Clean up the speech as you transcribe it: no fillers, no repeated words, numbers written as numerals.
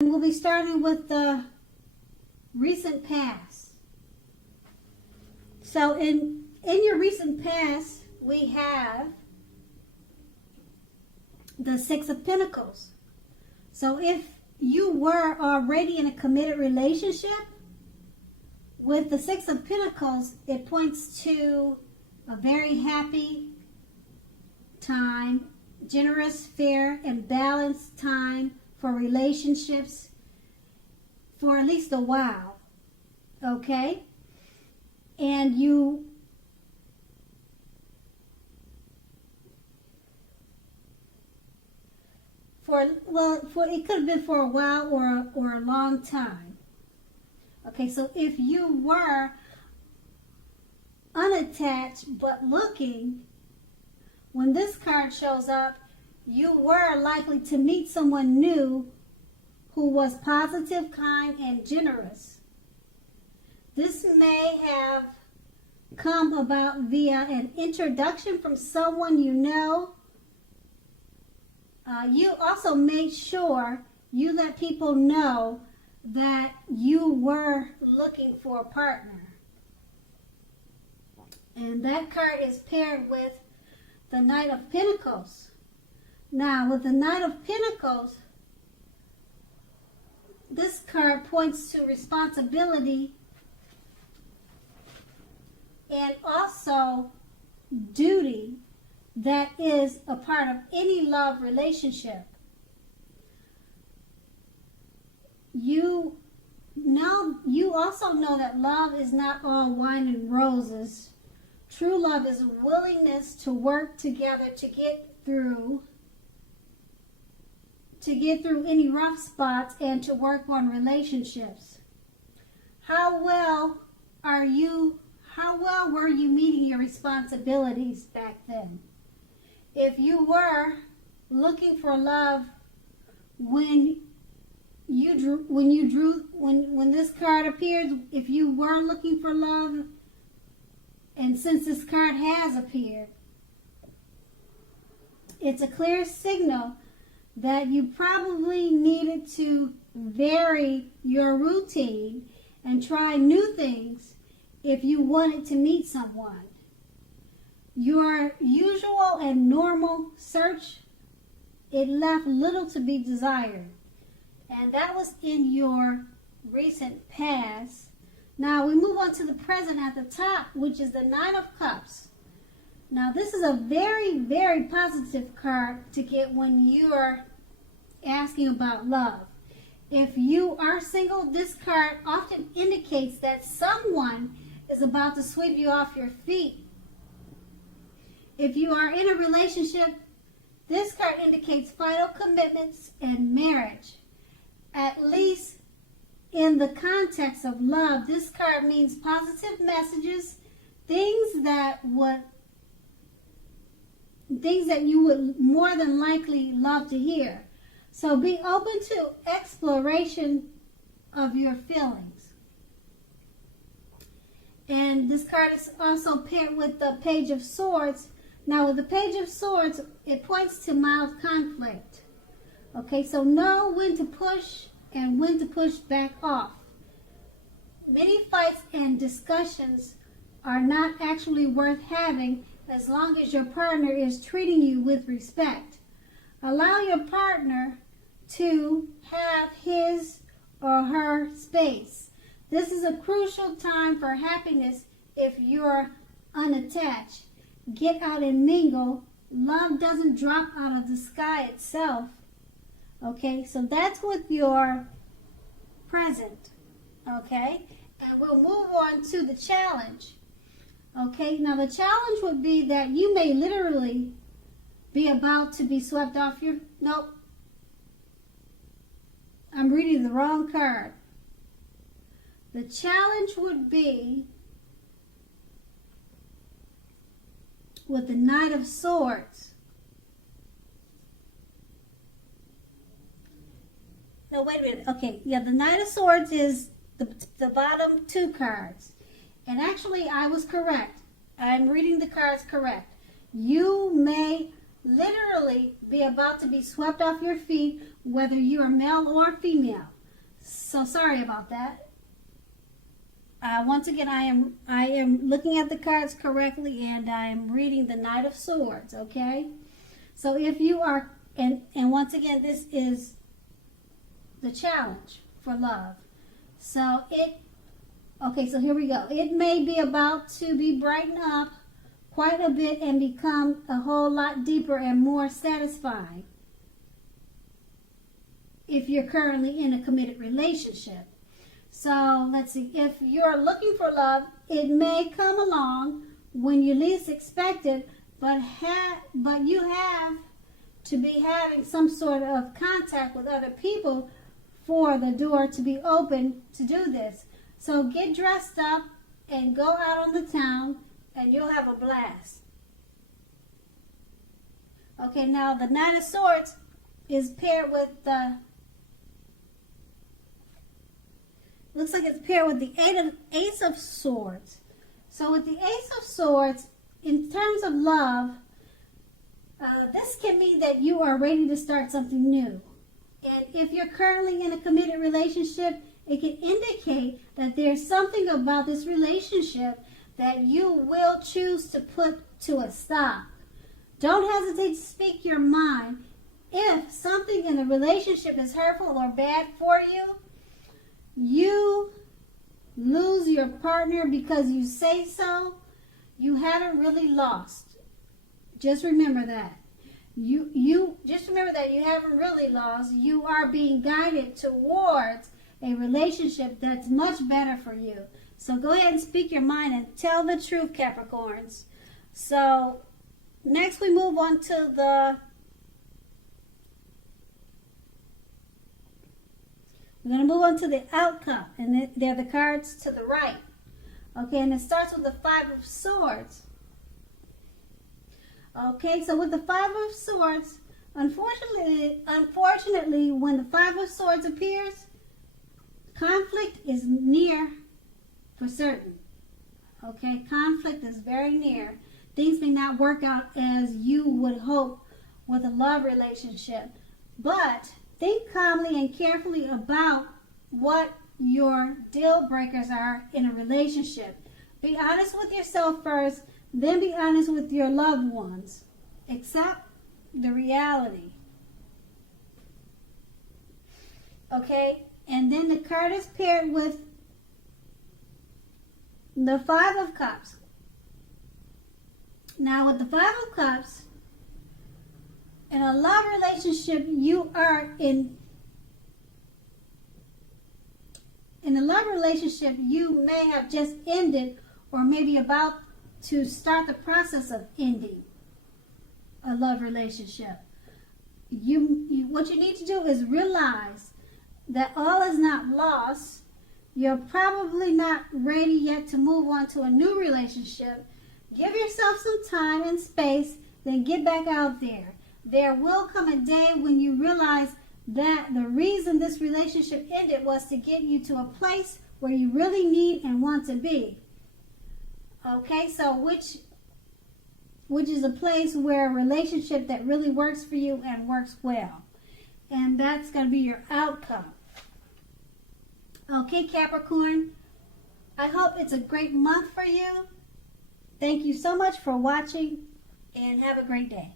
We'll be starting with the recent past. So in your recent past, we have the Six of Pentacles. So if you were already in a committed relationship, with the Six of Pentacles, it points to a very happy time, generous, fair, and balanced time for relationships for at least a while, okay? And it could have been for a while or a long time. Okay, so if you were unattached but looking, when this card shows up, you were likely to meet someone new who was positive, kind, and generous. This may have come about via an introduction from someone you know. You also made sure you let people know that you were looking for a partner. And that card is paired with the Knight of Pentacles. Now, with the Knight of Pentacles, this card points to responsibility and also duty that is a part of any love relationship. You also know that love is not all wine and roses. True love is a willingness to work together to get through any rough spots and to work on relationships. How well were you meeting your responsibilities back then? If you were looking for love when this card appeared, if you were looking for love, and since this card has appeared, it's a clear signal that you probably needed to vary your routine and try new things if you wanted to meet someone. Your usual and normal search, it left little to be desired. And that was in your recent past. Now we move on to the present at the top, which is the Nine of Cups. Now this is a very, very positive card to get when you are asking about love. If you are single, this card often indicates that someone is about to sweep you off your feet. If you are in a relationship, this card indicates final commitments and marriage. At least in the context of love, this card means positive messages, things that you would more than likely love to hear. So be open to exploration of your feelings. And this card is also paired with the Page of Swords. Now with the Page of Swords, it points to mild conflict. Okay, so know when to push and when to push back off. Many fights and discussions are not actually worth having as long as your partner is treating you with respect. Allow your partner to have his or her space. This is a crucial time for happiness if you're unattached. Get out and mingle. Love doesn't drop out of the sky itself. Okay, so that's with your present. Okay, and we'll move on to the challenge. Okay, now the challenge would be that you may literally be about to be swept off your... Nope. I'm reading the wrong card. The challenge would be with the Knight of Swords. No, wait a minute. Okay, yeah, the Knight of Swords is the bottom two cards. And actually, I was correct. I'm reading the cards correct. You may literally be about to be swept off your feet whether you are male or female. So sorry about that. Once again, I am looking at the cards correctly, and I am reading the Knight of Swords, okay? So if you are, and once again, this is the challenge for love. So so here we go. It may be about to be brightened up quite a bit and become a whole lot deeper and more satisfying if you're currently in a committed relationship. So let's see, if you're looking for love, it may come along when you least expect it, but you have to be having some sort of contact with other people for the door to be open to do this. So get dressed up and go out on the town and you'll have a blast. Okay, now the Knight of Swords is paired with the, looks like it's paired with the Ace of Swords. So with the Ace of Swords, in terms of love, this can mean that you are ready to start something new. And if you're currently in a committed relationship, it can indicate that there's something about this relationship that you will choose to put to a stop. Don't hesitate to speak your mind. If something in the relationship is hurtful or bad for you, you lose your partner because you say so, you haven't really lost. Just remember that. You just remember that you haven't really lost. You are being guided towards a relationship that's much better for you. So go ahead and speak your mind and tell the truth, Capricorns. So next we move on to we're going to move on to the outcome. And they're the cards to the right. Okay, and it starts with the Five of Swords. Okay, so with the Five of Swords, unfortunately, when the Five of Swords appears, conflict is near for certain. Okay, conflict is very near. Things may not work out as you would hope with a love relationship, but think calmly and carefully about what your deal breakers are in a relationship. Be honest with yourself first, then be honest with your loved ones. Accept the reality. Okay? And then the card is paired with the Five of Cups. Now with the Five of Cups, in a love relationship, you are in a love relationship, you may have just ended or maybe about to start the process of ending a love relationship. What you need to do is realize that all is not lost. You're probably not ready yet to move on to a new relationship. Give yourself some time and space, then get back out there. There will come a day when you realize that the reason this relationship ended was to get you to a place where you really need and want to be. Okay, so which is a place where a relationship that really works for you and works well. And that's going to be your outcome. Okay, Capricorn, I hope it's a great month for you. Thank you so much for watching, and have a great day.